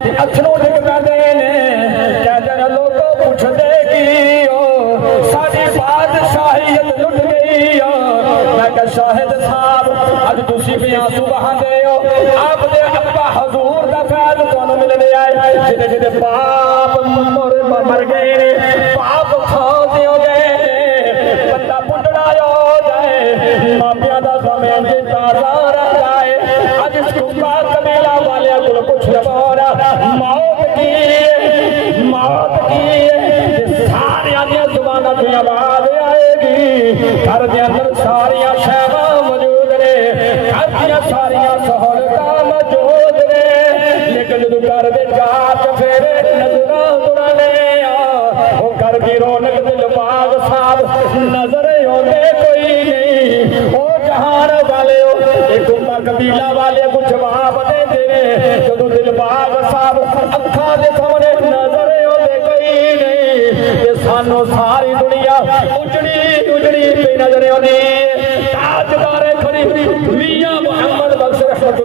अथरू डिगदे ने कहते लोग पुछदे की साडी बादशाहियत लुट गई मैं कहा शाहिद साहब अज तुसी भी आंसू बहांदे हो आपदे अब्बा हजूर दा फैज तुहानू मिलने आए जिहदे जिहदे पाप मर गए ने पाप खांदे हो गए बंदा पुटड़ा हो जाए मापिया दा समय जे ताजा रह जाए अज सुबह कबीला वाले को कुछ लबोरा मौत की सारिया जुबाना की आवाज आएगी घर के अंदर सारिया शहवा मौजूद ने घर दिया सारिया सहूलत मौजूद ने लेकिन जो घर के चार चफेरे नजर उड़ाने वो घर की रौनक दिल बाग साहब नजर आते कोई नहीं वो जहान वाले एक कबीला वाले को जवाब देते जो दिल बाग साहब अखा के सामने नजर आते कोई नहीं सानू सारी दुनिया उजड़ी उजड़ी पी नजर आती